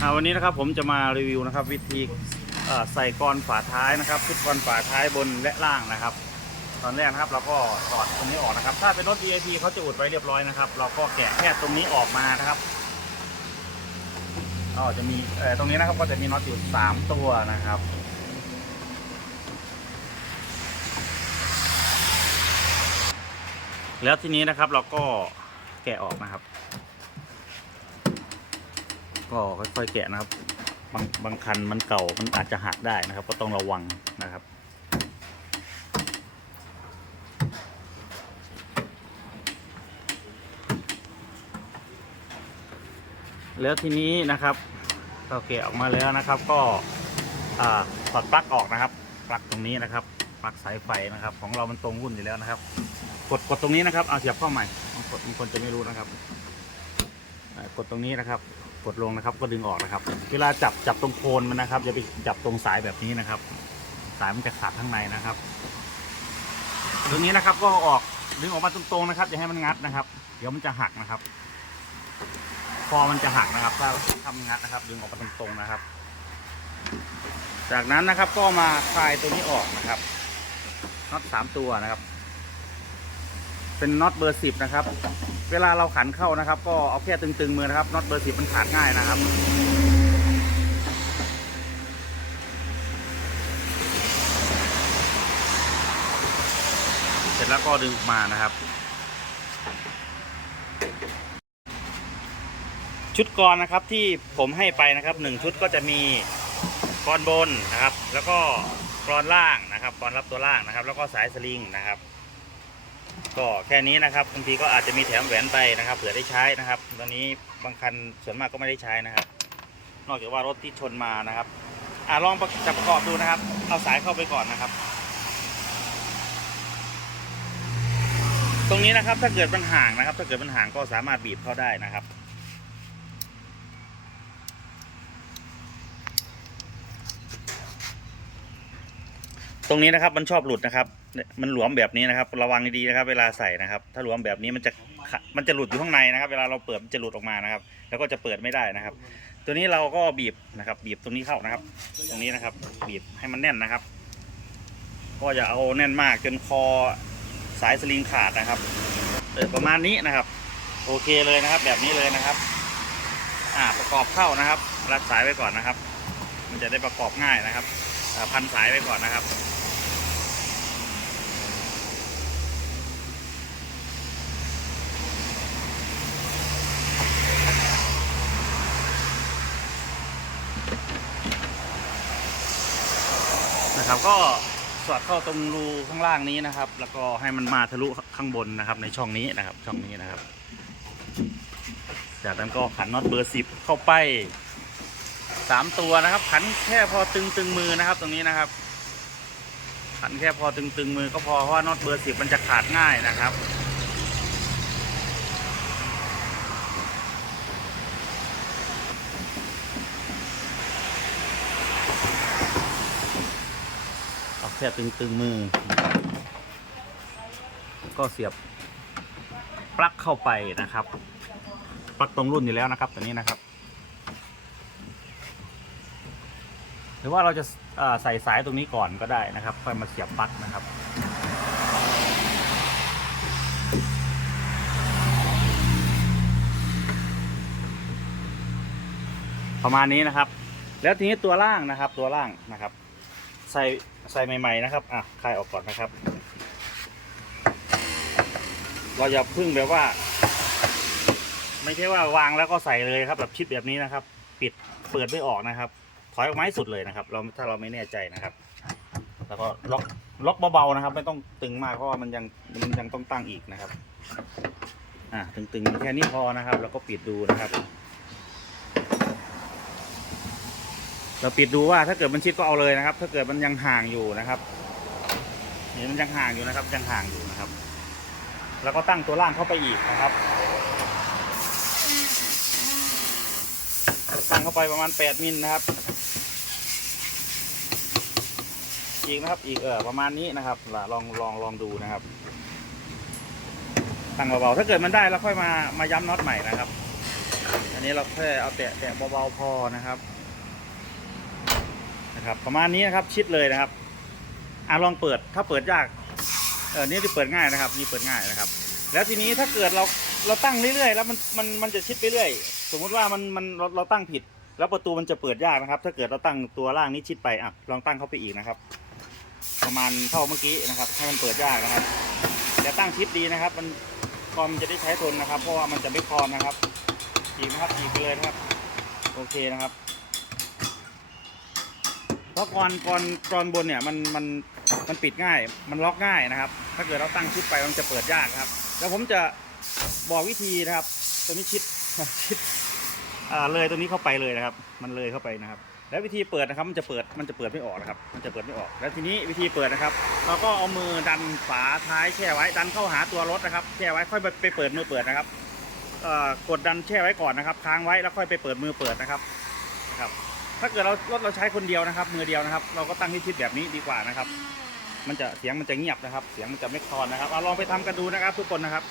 อ่าวันนี้นะครับผมจะมารีวิวนะครับ วิธีใส่กรอนฝาท้ายนะครับชุดกรอนฝาท้ายบนและล่างนะครับ ตอนแรกนะครับเราก็ถอดตรงนี้ออกนะครับ ถ้าเป็นรถ VIP เขาจะอุดไว้เรียบร้อยนะครับ เราก็แกะแค่ตรงนี้ออกมานะครับอ๋อจะมีเอ่อตรงนี้นะครับก็จะมีน็อตอยู่สามตัวนะครับแล้วทีนี้นะครับเราก็แกะออกนะครับ ก็ค่อยๆแกะนะครับ บางบางคันมันเก่ามันอาจจะหักได้นะครับ ก็ต้องระวังนะครับแล้วทีนี้นะครับเราแกะออกมาแล้วนะครับ ก็อ่าถอดปลั๊กออกนะครับ ปลั๊กตรงนี้นะครับ ปลั๊กสายไฟนะครับ ของเรามันตรงรุ่นอยู่แล้วนะครับ กดกดตรงนี้นะครับ เอาเสียบเข้าใหม่บางคนบางคนจะไม่รู้นะครับ กดตรงนี้นะครับ กดลงนะครับก็ดึงออกนะครับ เวลาจับจับตรงโคนมันนะครับอย่าไปจับตรงสายแบบนี้นะครับ สายมันจะขาดข้างในนะครับ ตรงนี้นะครับก็ออกดึงออกมาตรงๆนะครับอย่าให้มันงัดนะครับ เดี๋ยวมันจะหักนะครับคอมันจะหักนะครับถ้าทำงัดนะครับ ดึงออกมาตรงๆนะครับ จากนั้นนะครับก็มาคลายตัวนี้ออกนะครับน็อตสามตัวนะครับ เป็นน็อตเบอร์สิบนะครับ เวลาเราขันเข้านะครับ ก็เอาแค่ตึงๆมือนะครับน็อตเบอร์สิบมันขาดง่ายนะครับเสร็จแล้วก็ดึงออกมานะครับ ชุดกรนะครับที่ผมให้ไปนะครับหนึ่งชุดก็จะมีกรบนนะครับ แล้วก็กรอนล่างนะครับกรอนรับตัวล่างนะครับ แล้วก็สายสลิงนะครับ ก็แค่นี้นะครับบางทีก็อาจจะมีแถมแหวนไปนะครับ เผื่อได้ใช้นะครับ ตอนนี้บางคันส่วนมากก็ไม่ได้ใช้นะครับ นอกจากว่ารถที่ชนมานะครับอ่าลองประจับประกอบดูนะครับ เอาสายเข้าไปก่อนนะครับ ตรงนี้นะครับถ้าเกิดมันห่างนะครับ ถ้าเกิดมันห่างก็สามารถบีบเข้าได้นะครับ ตรงนี้นะครับมันชอบหลุดนะครับ มันหลวมแบบนี้นะครับ ระวังดีๆนะครับ เวลาใส่นะครับ ถ้าหลวมแบบนี้มันจะมันจะหลุดอยู่ข้างในนะครับ เวลาเราเปิดมันจะหลุดออกมานะครับ แล้วก็จะเปิดไม่ได้นะครับ ตัวนี้เราก็บีบนะครับ บีบตรงนี้เข้านะครับ ตรงนี้นะครับ บีบให้มันแน่นนะครับ ก็อย่าเอาแน่นมากจนคอสายสลิงขาดนะครับเออประมาณนี้นะครับ โอเคเลยนะครับ แบบนี้เลยนะครับ อ่าประกอบเข้านะครับ รัดสายไว้ก่อนนะครับ มันจะได้ประกอบง่ายนะครับพันสายไว้ก่อนนะครับ นะครับ ก็สอดเข้าตรงรูข้างล่างนี้นะครับ แล้วก็ให้มันมาทะลุข้างบนนะครับ ในช่องนี้นะครับ ช่องนี้นะครับ จากนั้นก็ขันน็อตเบอร์สิบเข้าไปสามตัวนะครับ ขันแค่พอตึงตึงมือนะครับ ตรงนี้นะครับ ขันแค่พอตึงตึงมือก็พอเพราะว่าน็อตเบอร์สิบมันจะขาดง่ายนะครับ เอาแค่ตึงตึงมือ ก็เสียบปลั๊กเข้าไปนะครับปลั๊กตรงรุ่นอยู่แล้วนะครับตัวนี้นะครับ หรือว่าเราจะใส่สายตรงนี้ก่อนก็ได้นะครับ ค่อยมาเสียบปลั๊กนะครับประมาณนี้นะครับ แล้วทีนี้ตัวล่างนะครับ ตัวล่างนะครับ ใส่ใส่ใหม่ ๆ นะครับ อะคลายออกก่อนนะครับ เราอย่าพึ่งแบบว่า ไม่ใช่ว่าวางแล้วก็ใส่เลยครับ แบบชิดแบบนี้นะครับ ปิดเปิดไม่ออกนะครับ ถอยออกมาให้สุดเลยนะครับ เราถ้าเราไม่แน่ใจนะครับ แล้วก็ล็อกล็อกเบาๆนะครับ ไม่ต้องตึงมากเพราะว่ามันยังมันยังต้องตั้งอีกนะครับ อะตึงๆแค่นี้พอนะครับ แล้วก็ปิดดูนะครับ เราปิดดูว่าถ้าเกิดมันชิดก็เอาเลยนะครับ ถ้าเกิดมันยังห่างอยู่นะครับเห็นมันยังห่างอยู่นะครับ ยังห่างอยู่นะครับ แล้วก็ตั้งตัวล่างเข้าไปอีกนะครับตั้งเข้าไปประมาณ 8 มิลนะครับ อีกนะครับอีกเออประมาณนี้นะครับลองลองลองดูนะครับ ตั้งเบาๆถ้าเกิดมันได้แล้วค่อยมามาย้ำน็อตใหม่นะครับออันนี้เราแค่เอาแตะแตะเบาๆพอนะครับ นะครับ ประมาณนี้นะครับชิดเลยนะครับอะลองเปิดถ้าเปิดยากเออนี่ที่เปิดง่ายนะครับนี่เปิดง่ายนะครับ แล้วทีนี้ถ้าเกิดเราเราตั้งเรื่อยๆแล้วมันมันมันจะชิดไปเรื่อยสมมุติว่ามันมันเราเราตั้งผิด แล้วประตูมันจะเปิดยากนะครับ ถ้าเกิดเราตั้งตัวล่างนี้ชิดไปอะลองตั้งเข้าไปอีกนะครับ ประมาณเท่าเมื่อกี้นะครับให้มันเปิดยากนะครับอย่าตั้งชิดดีนะครับ มันคอมจะได้ใช้ทนนะครับ เพราะว่ามันจะไม่คอนนะครับจีบนะครับจีบไปเลยนะครับ โอเคนะครับ ราะก่อนก่อนกรอนบนเนี่ยมันมันมันปิดง่าย มันล็อกง่ายนะครับ ถ้าเกิดเราตั้งชิดไปมันจะเปิดยากครับ แล้วผมจะบอกวิธีนะครับ ตัวนี้ชิดชิดอ่าเลยตัวนี้เข้าไปเลยนะครับ มันเลยเข้าไปนะครับ แล้ววิธีเปิดนะครับ มันจะเปิดมันจะเปิดไม่ออกนะครับ มันจะเปิดไม่ออก แล้วทีนี้วิธีเปิดนะครับ เราก็เอามือดันฝาท้ายแช่ไว้ ดันเข้าหาตัวรถนะครับ แช่ไว้ค่อยไปไปเปิดมือเปิดนะครับเอ่อกดดันแช่ไว้ก่อนนะครับ ค้างไว้แล้วค่อยไปเปิดมือเปิดนะครับนะครับ ถ้าเกิดเรารถเราใช้คนเดียวนะครับ มือเดียวนะครับ เราก็ตั้งที่ชิดแบบนี้ดีกว่านะครับ มันจะเสียงมันจะเงียบนะครับ เสียงมันจะไม่คลอนนะครับเอาลองไปทำกันดูนะครับ ทุกคนนะครับ